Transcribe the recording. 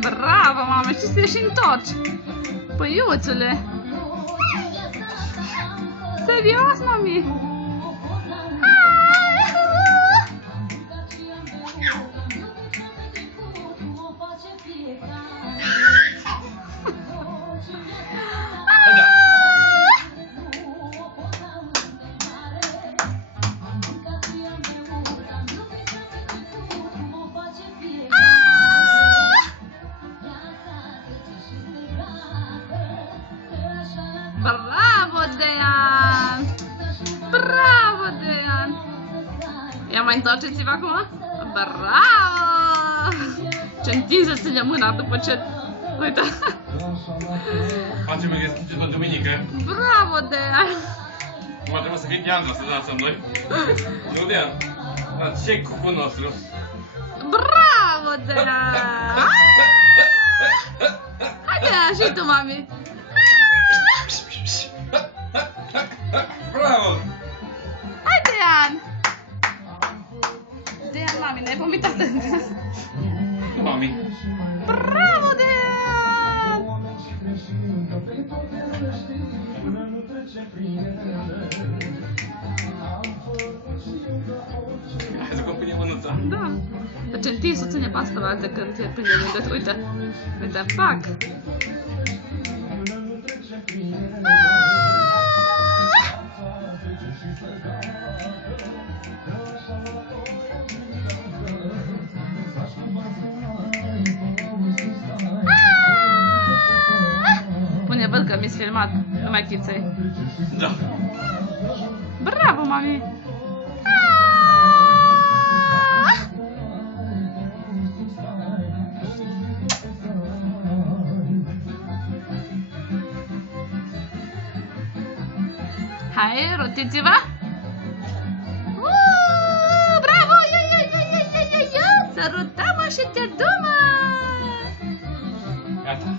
Bravo, mamă, și să și întorci. Păiuțule. Serios, mami? Bravo, Dejan! Bravo, Dejan! Ia mai întoarceți-vă acum? Bravo! Ce întins să ține mâna după ce... Uite! Facem exercițiu de duminică. Bravo, Dejan! Acum trebuie să fie Diana să dansăm noi. Nu, Dean? Dar ce cuvânt nostru? Bravo, Dejan! Hai, Dejan, și tu, mami! Bravo! Hai, Dejan! Dejan, mami, ne-ai vomitat în glas. Mami. Bravo, Dejan! Hai să compinem mânuța. Da. Deci întinsul ține pe asta altă când te prinde de gât. Uite. Uite, fac. Pune, văd că mi-s filmat. Nu mai chiței. Da. Bravo, mami! Hai, rotiți-vă! Bravo! Sărutăm-mă și te dumă! Gata.